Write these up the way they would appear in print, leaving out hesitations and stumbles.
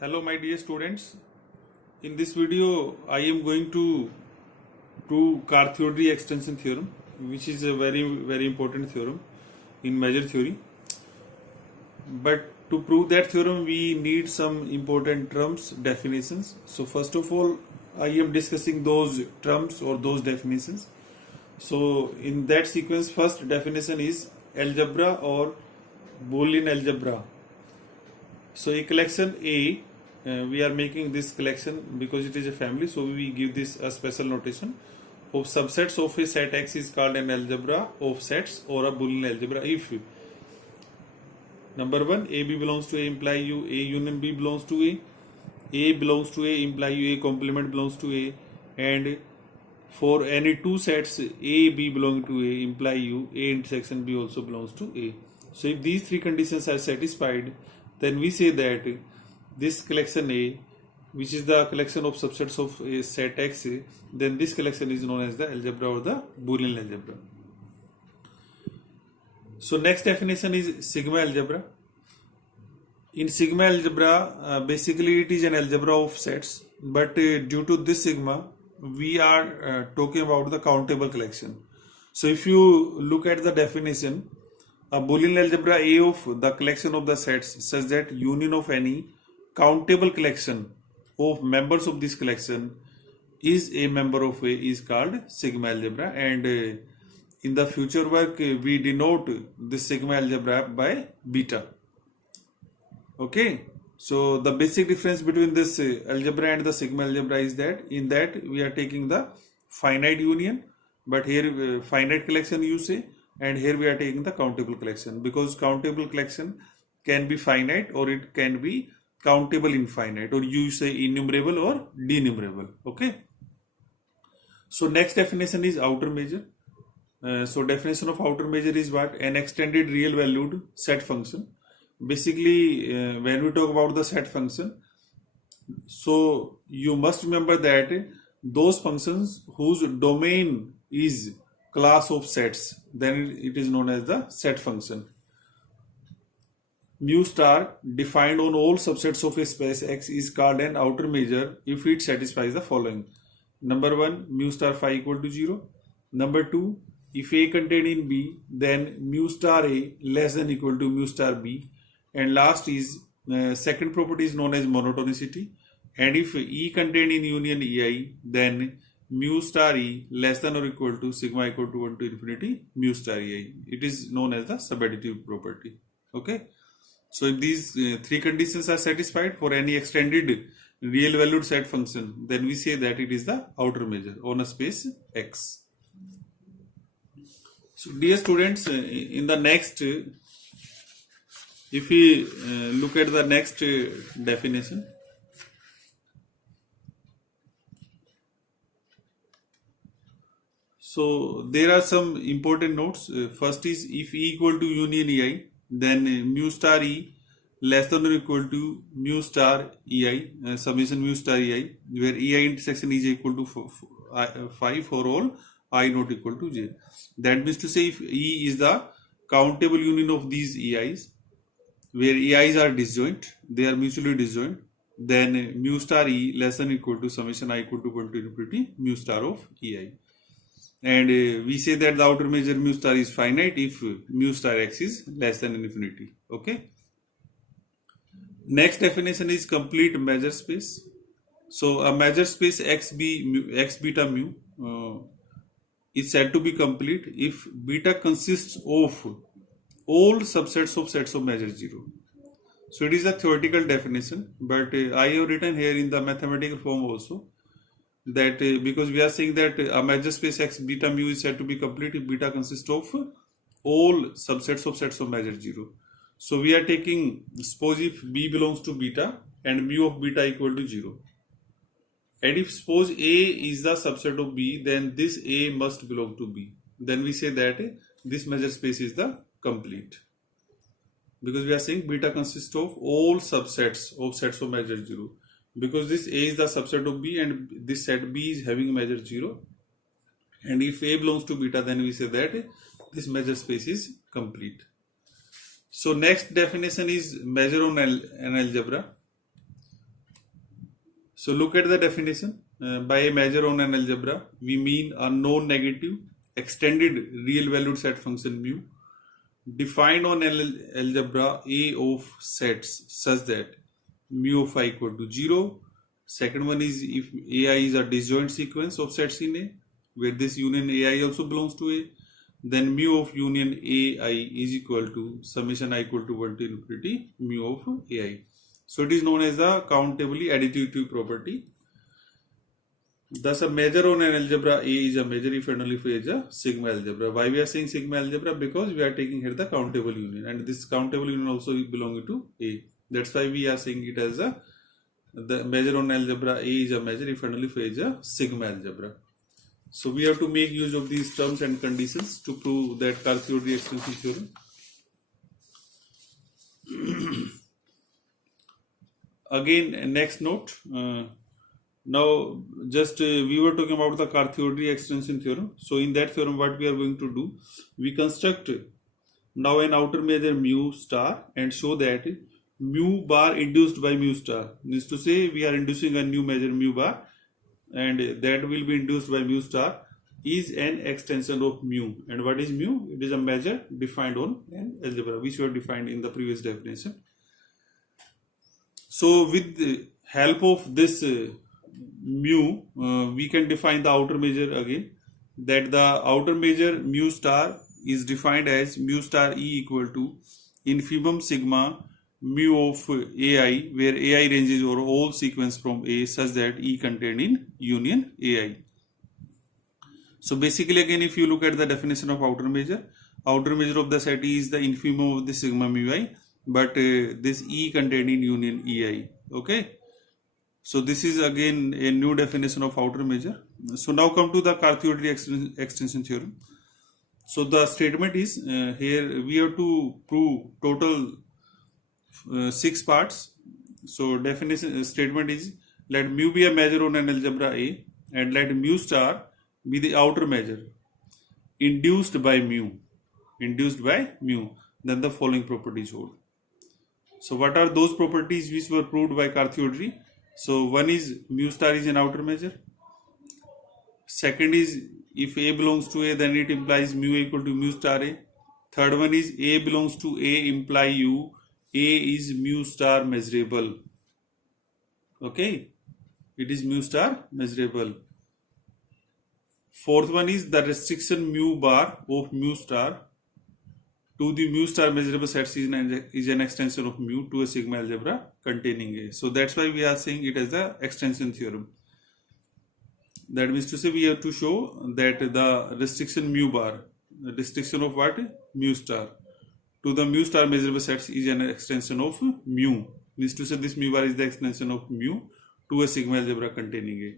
Hello my dear students. In this video I am going to prove Cartesian extension theorem, which is a very important theorem in measure theory. But to prove that theorem we need some important terms, definitions. So first of all I am discussing those terms or those definitions. So in that sequence, first definition is algebra or Boolean algebra. So a collection A, we are making this collection because it is a family, so we give this a special notation of subsets of a set X is called an algebra of sets or a Boolean algebra if number one, AB belongs to A imply U, A union B belongs to A belongs to A imply U, A complement belongs to A, and for any two sets A, B belong to A imply U, A intersection B also belongs to A. So if these three conditions are satisfied, then we say that this collection A, which is the collection of subsets of a set X, then this collection is known as the algebra or the Boolean algebra. So next definition is sigma algebra. In sigma algebra, basically it is an algebra of sets, but due to this sigma, we are talking about the countable collection. So if you look at the definition, a Boolean algebra A of the collection of the sets such that union of any countable collection of members of this collection is a member of A is called sigma algebra, and in the future work we denote this sigma algebra by beta. Okay, so the basic difference between this algebra and the sigma algebra is that in that we are taking the finite union, but here finite collection you say, and here we are taking the countable collection, because countable collection can be finite or it can be countable infinite, or you say innumerable or denumerable. Okay, so next definition is outer measure. So definition of outer measure is what? An extended real valued set function. Basically when we talk about the set function, so you must remember that those functions whose domain is class of sets, then it is known as the set function. Mu star defined on all subsets of a space X is called an outer measure if it satisfies the following. Number one, mu star phi equal to 0. Number two, if A contained in B, then mu star A less than equal to mu star B. And last is second property is known as monotonicity. And if E contained in union EI, then mu star E less than or equal to sigma equal to 1 to infinity mu star EI. It is known as the subadditive property. Okay. So if these three conditions are satisfied for any extended real valued set function, then we say that it is the outer measure on a space X. So dear students, in the next, if we look at the next definition, so there are some important notes. First is if E equal to union EI, then mu star E less than or equal to mu star EI, summation mu star EI, where EI intersection is equal to phi for all I not equal to J. That means to say if E is the countable union of these EIs, where EIs are disjoint, they are mutually disjoint, then mu star E less than or equal to summation I equal to 1 to infinity mu star of EI. And we say that the outer measure mu star is finite if mu star X is less than infinity. Okay. Next definition is complete measure space. So a measure space X beta mu is said to be complete if beta consists of all subsets of sets of measure 0. So it is a theoretical definition, but I have written here in the mathematical form also that because we are saying that a measure space X beta mu is said to be complete if beta consists of all subsets of sets of measure 0. So we are taking, suppose if B belongs to beta and mu of beta equal to 0. And if suppose A is the subset of B, then this A must belong to B. Then we say that this measure space is the complete. Because we are saying beta consists of all subsets of sets of measure 0. Because this A is the subset of B and this set B is having measure 0. And if A belongs to beta, then we say that this measure space is complete. So next definition is measure on an algebra. So look at the definition. By a measure on an algebra, we mean a non-negative extended real valued set function mu defined on algebra A of sets such that mu of I equal to 0. Second one is if AI is a disjoint sequence of sets in A, where this union AI also belongs to A, then mu of union AI is equal to summation I equal to 1 to infinity mu of AI. So it is known as the countably additive property. Thus, a measure on an algebra A is a measure if and only if A is a sigma algebra. Why we are saying sigma algebra? Because we are taking here the countable union, and this countable union also is belonging to A. That's why we are saying it as the measure on algebra A is a measure if and only if A is a sigma algebra. So we have to make use of these terms and conditions to prove that Cartesian extension theorem. Again, next note. Now, just we were talking about the Cartesian extension theorem. So in that theorem, what we are going to do, we construct now an outer measure mu star and show that mu bar induced by mu star. Means to say we are inducing a new measure mu bar, and that will be induced by mu star is an extension of mu. And what is mu? It is a measure defined on an algebra, which we have defined in the previous definition. So with the help of this mu, we can define the outer measure again. That the outer measure mu star is defined as mu star E equal to infimum sigma mu of AI, where AI ranges over all sequence from A such that E contained in union AI. So basically, again, if you look at the definition of outer measure of the set E is the infimum of the sigma mu I, but this E contained in union EI. Okay. So this is again a new definition of outer measure. So now come to the Cartesian extension theorem. So the statement is here we have to prove total 6 parts. So definition statement is let mu be a measure on an algebra A and let mu star be the outer measure induced by mu. Then the following properties hold. So what are those properties which were proved by Cartesian? So one is mu star is an outer measure. Second is if A belongs to A, then it implies mu equal to mu star A. Third one is A belongs to A imply U. A is mu star measurable. Okay, it is mu star measurable. Fourth one is the restriction mu bar of mu star to the mu star measurable sets is an extension of mu to a sigma algebra containing A. So that's why we are saying it as the extension theorem. That means to say we have to show that the restriction mu bar, the restriction of what? Mu star to the mu star measurable sets is an extension of mu. Means to say this mu bar is the extension of mu to a sigma algebra containing A.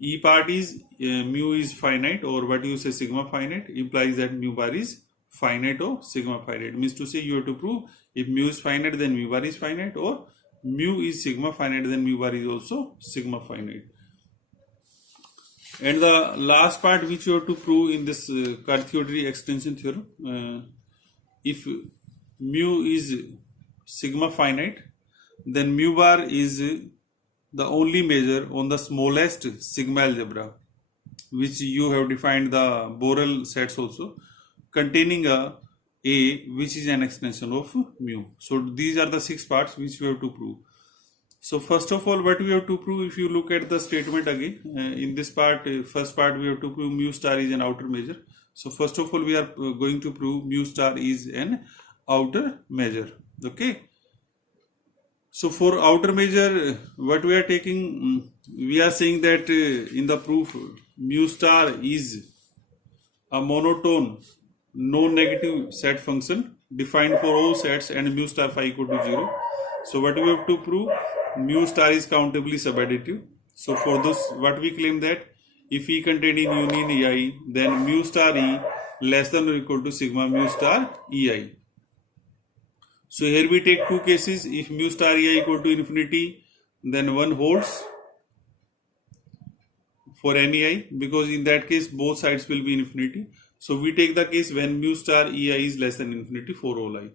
E part is mu is finite, or what you say sigma finite implies that mu bar is finite or sigma finite. Means to say you have to prove if mu is finite then mu bar is finite, or mu is sigma finite then mu bar is also sigma finite. And the last part which you have to prove in this Cartesian extension theorem, if mu is sigma finite, then mu bar is the only measure on the smallest sigma algebra, which you have defined the Borel sets also, containing a which is an extension of mu. So these are the 6 parts which we have to prove. So first of all, what we have to prove, if you look at the statement again, in this part, first part we have to prove mu star is an outer measure. So first of all, we are going to prove mu star is an outer measure. Okay. So for outer measure, what we are taking, we are saying that in the proof, mu star is a monotone non-negative set function defined for all sets and mu star phi equal to 0. So what we have to prove, mu star is countably subadditive. So for this, what we claim that if E contained in union EI, then mu star E less than or equal to sigma mu star EI. So here we take 2 cases. If mu star EI equal to infinity, then one holds for any I, because in that case both sides will be infinity. So we take the case when mu star EI is less than infinity for all I.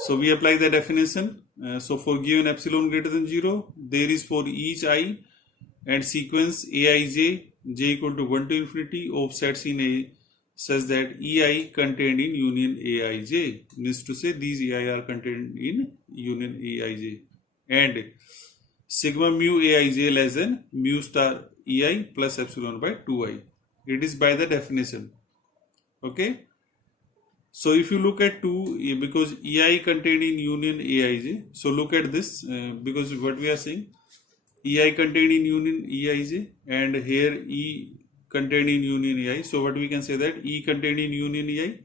So we apply the definition So for given epsilon greater than 0, there is for each I and sequence aij j equal to 1 to infinity of sets in A such that ei contained in union aij, means to say these ei are contained in union aij, and sigma mu aij less than mu star ei plus epsilon by 2i. It is by the definition. Okay. So if you look at 2, because ei contained in union aij, so look at this, because what we are saying, ei contained in union eij, and here e contained in union ei. So what we can say that e contained in union ei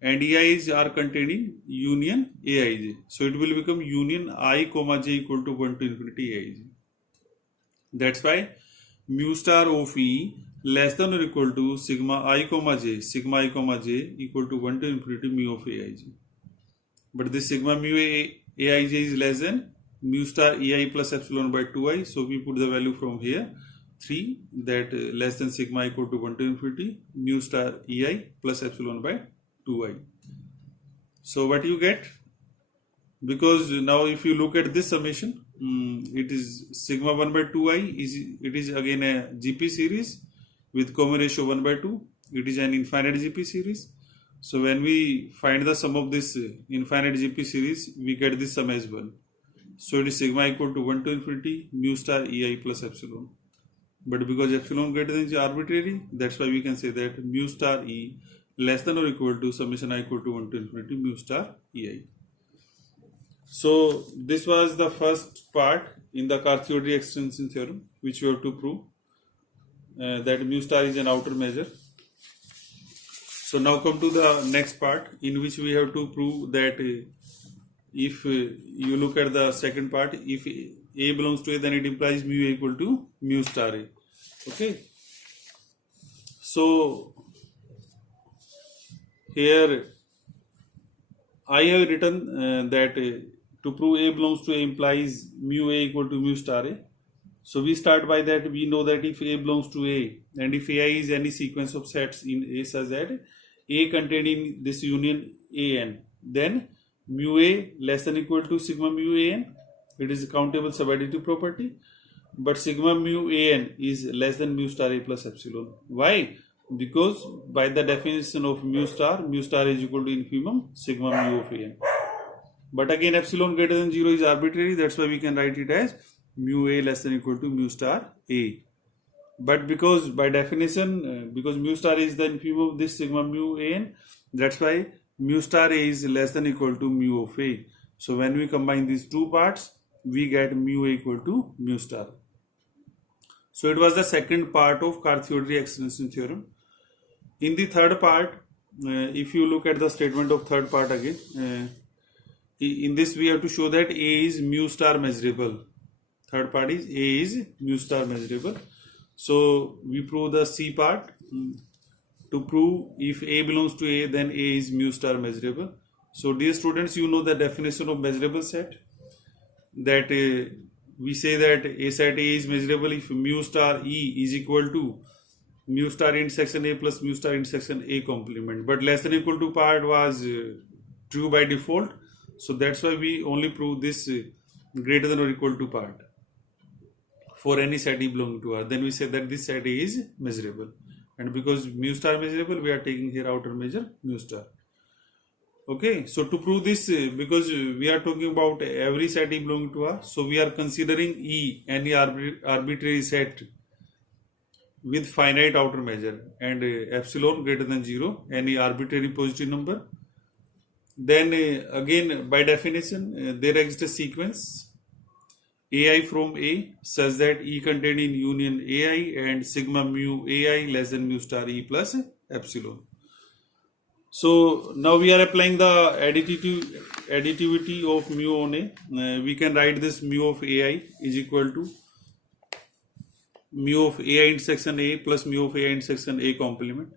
and ei's are contained in union aij. So it will become union I comma j equal to 1 to infinity aij. That's why mu star of e less than or equal to sigma I comma j equal to 1 to infinity mu of aij. But this sigma mu aij is less than mu star ei plus epsilon by 2i. So we put the value from here 3, that less than sigma equal to 1 to infinity mu star ei plus epsilon by 2i. So what you get? Because now if you look at this summation, it is sigma 1 by 2i it is again a GP series with common ratio 1 by 2. It is an infinite GP series. So when we find the sum of this infinite GP series, we get this sum as 1. So it is sigma equal to 1 to infinity mu star ei plus epsilon. But because epsilon greater than is arbitrary, that's why we can say that mu star e less than or equal to summation I equal to 1 to infinity mu star ei. So this was the first part in the Cartesian extension theorem, which we have to prove that mu star is an outer measure. So now come to the next part, in which we have to prove that if you look at the second part, if A belongs to A, then it implies mu A equal to mu star A. Okay. So here I have written that to prove A belongs to A implies mu A equal to mu star A. So we start by that. We know that if A belongs to A and if AI is any sequence of sets in A such that A contained in this union AN, then mu A less than equal to sigma mu AN. It is a countable subadditive property. But sigma mu AN is less than mu star A plus epsilon. Why? Because by the definition of mu star is equal to infimum sigma mu of AN. But again, epsilon greater than 0 is arbitrary. That's why we can write it as mu A less than equal to mu star A. But because by definition, because mu star is the infimum of this sigma mu AN, that's why mu star A is less than equal to mu of A. So when we combine these two parts, we get mu A equal to mu star. So it was the second part of Cartesian extension theorem. In the third part, if you look at the statement of third part again, in this we have to show that A is mu star measurable. Third part is A is mu star measurable. So we prove the C part. To prove if A belongs to A, then A is mu star measurable. So dear students, you know the definition of measurable set, that we say that A set A is measurable if mu star E is equal to mu star intersection A plus mu star intersection A complement. But less than equal to part was true by default. So that's why we only prove this greater than or equal to part for any set E belonging to R. Then we say that this set A is measurable. And because mu star measurable, we are taking here outer measure mu star. Okay, so to prove this, because we are talking about every set E belonging to R, so we are considering E any arbitrary set with finite outer measure, and epsilon greater than 0 any arbitrary positive number. Then again, by definition, there exists a sequence AI from A such that E contained in union AI and sigma mu AI less than mu star E plus epsilon. So now we are applying the additivity of mu on A. We can write this mu of AI is equal to mu of AI intersection A plus mu of AI intersection A complement.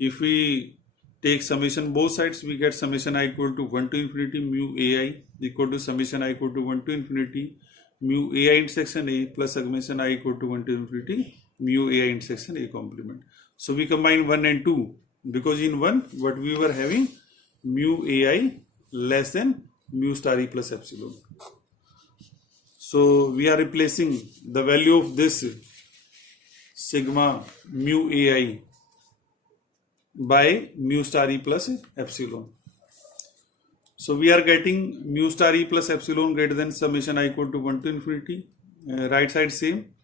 If we take summation both sides, we get summation I equal to 1 to infinity mu AI equal to summation I equal to 1 to infinity mu AI intersection A plus summation I equal to 1 to infinity mu AI intersection A complement. So we combine 1 and 2, because in 1 what we were having mu AI less than mu star E plus epsilon. So we are replacing the value of this sigma mu AI by mu star E plus epsilon. So we are getting mu star E plus epsilon greater than summation I equal to 1 to infinity. Right side same.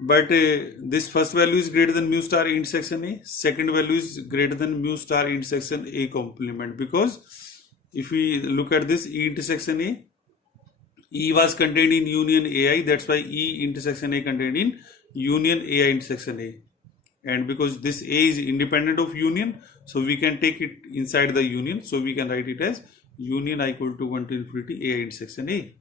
But this first value is greater than mu star intersection A. Second value is greater than mu star intersection A complement, because if we look at this E intersection A, E was contained in union AI, that's why E intersection A contained in union AI intersection A. And because this A is independent of union, so we can take it inside the union. So we can write it as union I equal to 1 to infinity AI intersection A.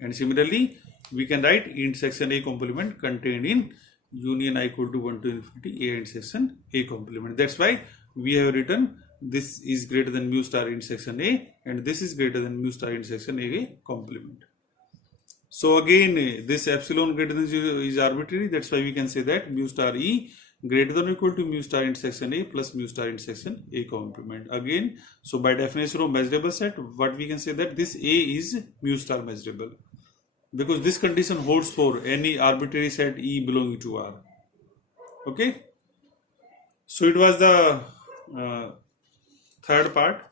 And similarly, we can write intersection A complement contained in union I equal to 1 to infinity A intersection A complement. That's why we have written this is greater than mu star intersection A and this is greater than mu star intersection A complement. So again, this epsilon greater than 0 is arbitrary. That's why we can say that mu star E greater than or equal to mu star intersection A plus mu star intersection A complement. Again, so by definition of measurable set, what we can say that this A is mu star measurable, because this condition holds for any arbitrary set E belonging to R. Okay. So it was the third part.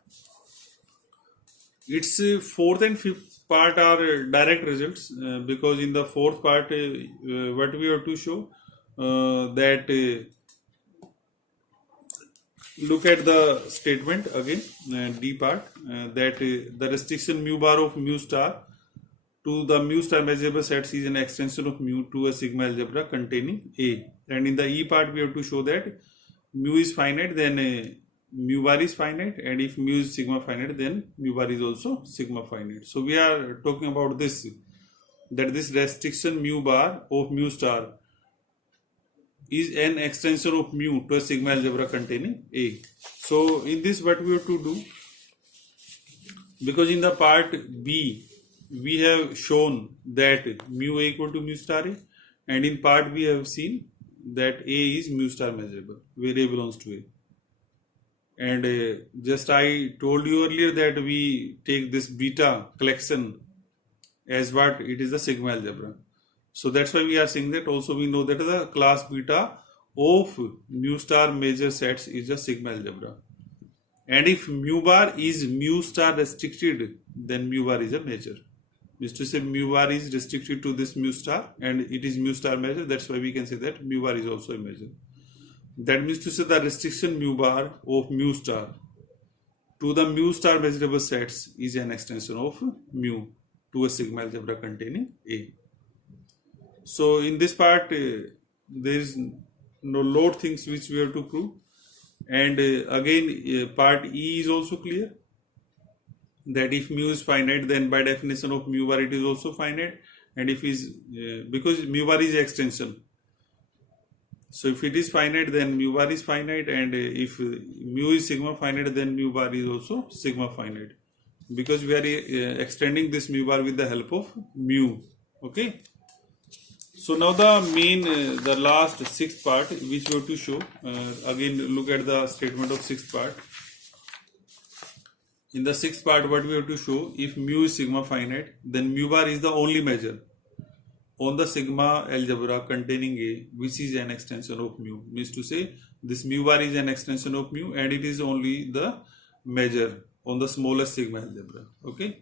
Its fourth and fifth part are direct results, because in the fourth part what we have to show that look at the statement again, D part, that the restriction mu bar of mu star to the mu star measurable sets is an extension of mu to a sigma algebra containing A. And in the E part we have to show that mu is finite, then mu bar is finite, and if mu is sigma finite, then mu bar is also sigma finite. So we are talking about this, that this restriction mu bar of mu star is an extension of mu to a sigma algebra containing A. So in this what we have to do, because in the part B we have shown that mu A equal to mu star A, and in part we have seen that A is mu star measurable where A belongs to A. And just I told you earlier that we take this beta collection as what it is the sigma algebra. So that's why we are saying that also we know that the class beta of mu star major sets is a sigma algebra. And if mu bar is mu star restricted, then mu bar is a major. Means to say mu bar is restricted to this mu star and it is mu star measure. That's why we can say that mu bar is also a measure. That means to say the restriction mu bar of mu star to the mu star measurable sets is an extension of mu to a sigma algebra containing A. So in this part there is no lot things which we have to prove, and again part E is also clear, that if mu is finite, then by definition of mu bar it is also finite, and if is because mu bar is extension, so if it is finite then mu bar is finite, and if mu is sigma finite then mu bar is also sigma finite, because we are extending this mu bar with the help of mu. Okay. So now the main, the last sixth part which we have to show, again look at the statement of sixth part. In the sixth part what we have to show, if mu is sigma finite, then mu bar is the only measure on the sigma algebra containing A which is an extension of mu. Means to say this mu bar is an extension of mu and it is only the measure on the smallest sigma algebra. Okay.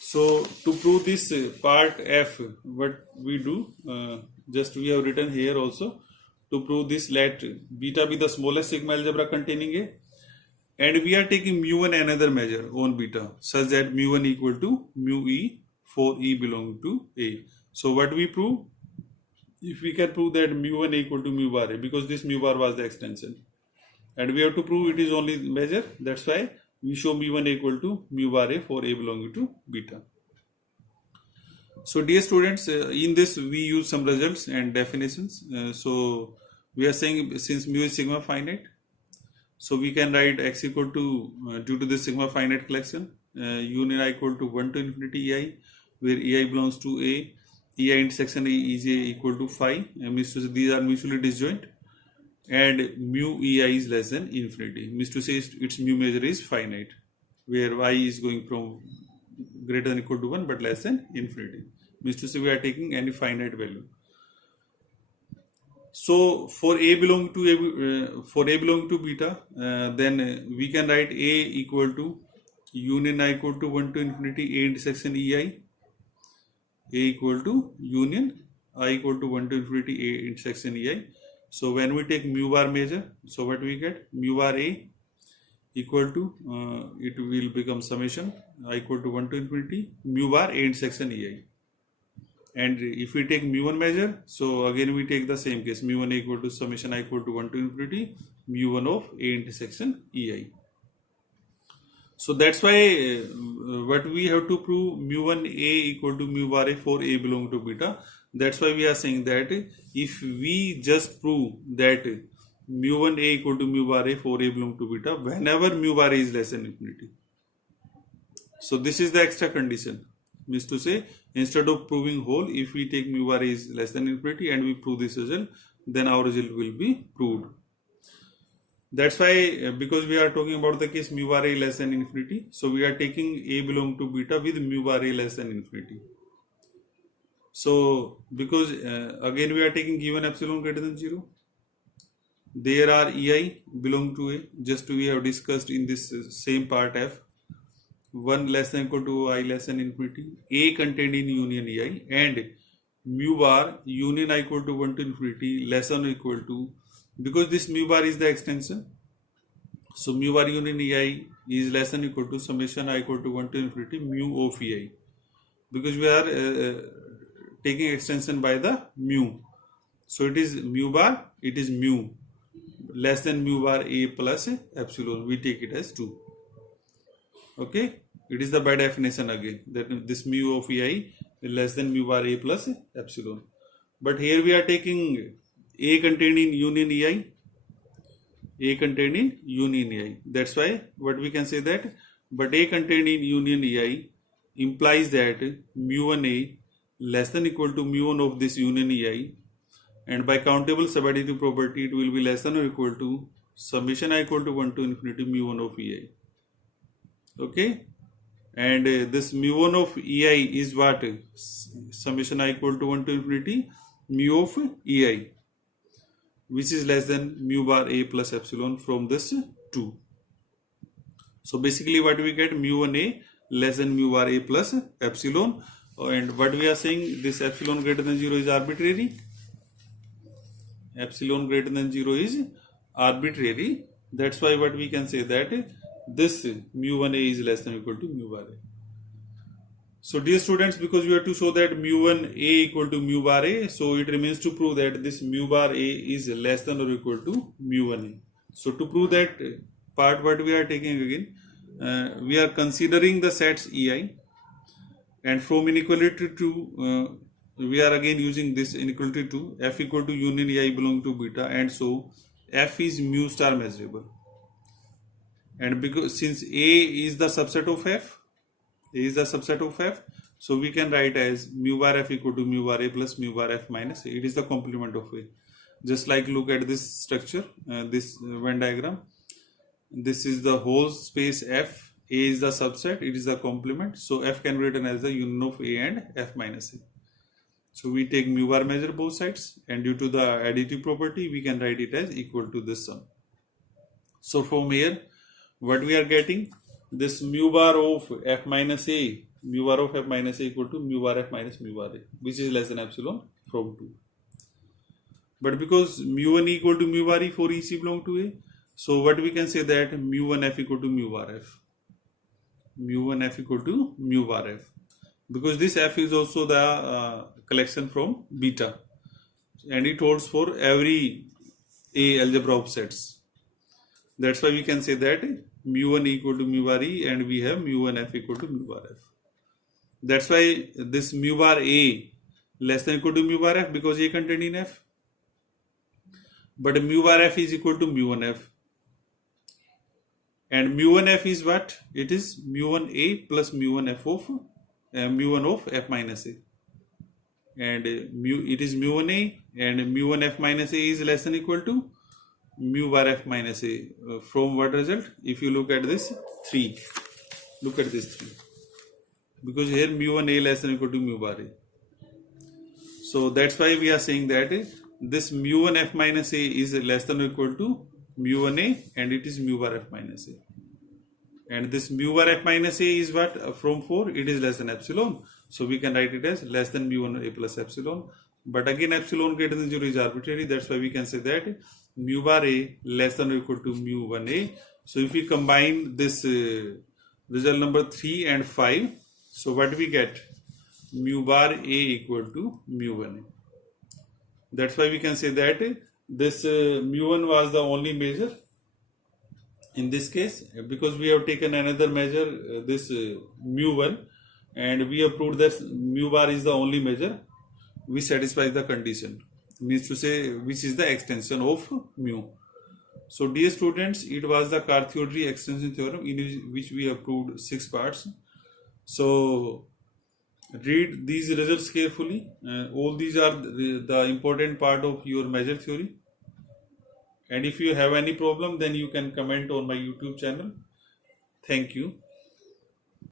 So to prove this part F, what we do, just we have written here also, to prove this, let beta be the smallest sigma algebra containing A, and we are taking mu1 another measure on beta such that mu1 equal to mu E for E belonging to A. So what we prove, if we can prove that mu1 equal to mu bar A, because this mu bar was the extension and we have to prove it is only measure, that's why we show mu1 equal to mu bar A for A belonging to beta. So dear students, in this we use some results and definitions. So we are saying since mu is sigma finite, so we can write x equal to, due to this sigma finite collection, union I equal to 1 to infinity ei, where ei belongs to A, ei intersection A is A equal to phi, means these are mutually disjoint, and mu ei is less than infinity. Means to say its mu measure is finite, where y is going from greater than equal to 1 but less than infinity. Means to say we are taking any finite value. So for a belonging to beta, then we can write a equal to union I equal to 1 to infinity a intersection ei. A equal to union I equal to 1 to infinity a intersection ei. So when we take mu bar measure, so what we get? Mu bar a equal to it will become summation I equal to 1 to infinity mu bar a intersection ei. And if we take mu1 measure, so again we take the same case, mu1 equal to summation I equal to 1 to infinity mu1 of a intersection ei. So that's why what we have to prove, mu1 a equal to mu bar a for a belonging to beta. That's why we are saying that if we just prove that mu1 a equal to mu bar a for a belonging to beta whenever mu bar a is less than infinity. So this is the extra condition. Means to say, instead of proving whole, if we take mu bar a is less than infinity and we prove this result, then our result will be proved. That's why, because we are talking about the case mu bar a less than infinity, so we are taking a belong to beta with mu bar a less than infinity. So because again we are taking given epsilon greater than 0, there are ei belong to a, just we have discussed in this same part f, 1 less than equal to I less than infinity, a contained in union ei, and mu bar union I equal to 1 to infinity less than or equal to, because this mu bar is the extension, so mu bar union ei is less than equal to summation I equal to 1 to infinity mu of ei, because we are taking extension by the mu, so it is mu bar, it is mu less than mu bar a plus epsilon, we take it as 2. Okay, it is the by definition again that this mu of ei less than mu bar a plus epsilon. But here we are taking a contained in union ei, a contained in union ei. That's why what we can say that, but a contained in union ei implies that mu1 a less than equal to mu1 of this union ei, and by countable subadditive property it will be less than or equal to summation I equal to 1 to infinity mu1 of ei. Okay, and this mu1 of ei is what? Summation I equal to 1 to infinity mu of ei, which is less than mu bar a plus epsilon from this 2. So basically what we get, mu1 a less than mu bar a plus epsilon, and what we are saying, this epsilon greater than 0 is arbitrary. Epsilon greater than 0 is arbitrary. That's why what we can say that this mu1 a is less than or equal to mu bar a. So dear students, because we have to show that mu1 a equal to mu bar a, so it remains to prove that this mu bar a is less than or equal to mu1 a. So to prove that part, what we are taking again, we are considering the sets ei, and from inequality to we are again using this inequality to f equal to union ei belong to beta, and so f is mu star measurable. And because since a is the subset of f, so we can write as mu bar f equal to mu bar a plus mu bar f minus a. It is the complement of a. Just like look at this structure, this Venn diagram. This is the whole space f. A is the subset, it is the complement. So f can be written as the union of a and f minus a. So we take mu bar measure both sides, and due to the additive property, we can write it as equal to this sum. So from here, what we are getting, this mu bar of f minus a, mu bar of f minus a equal to mu bar f minus mu bar a, which is less than epsilon from 2. But because mu1 equal to mu bar e for EC belong to a, so what we can say that mu1 f equal to mu bar f. Mu1 f equal to mu bar f. Because this f is also the collection from beta, and it holds for every a algebra of sets. That's why we can say that mu1 equal to mu bar e, and we have mu1 f equal to mu bar f. That's why this mu bar a less than equal to mu bar f, because a contained in f. But mu bar f is equal to mu1 f. And mu1 f is what? It is mu1 a plus mu1 f of mu1 of f minus a. And it is mu1 a, and mu1 f minus a is less than equal to mu bar f minus a from what result? If you look at this 3, look at this 3, because here mu1 a less than or equal to mu bar a. So that's why we are saying that this mu1 f minus a is less than or equal to mu1 a, and it is mu bar f minus a. And this mu bar f minus a is what? From 4, it is less than epsilon. So we can write it as less than mu1 a plus epsilon. But again, epsilon greater than 0 is arbitrary. That's why we can say that mu bar a less than or equal to mu1 a. So if we combine this result number 3 and 5, so what we get? Mu bar a equal to mu1 a. That's why we can say that this mu1 was the only measure in this case, because we have taken another measure, this mu1, and we have proved that mu bar is the only measure which satisfies the condition, means to say which is the extension of mu. So dear students, it was the Carthy-Theodori extension theorem in which we have proved 6 parts. So read these results carefully. All these are the important part of your measure theory. And if you have any problem, then you can comment on my YouTube channel. Thank you.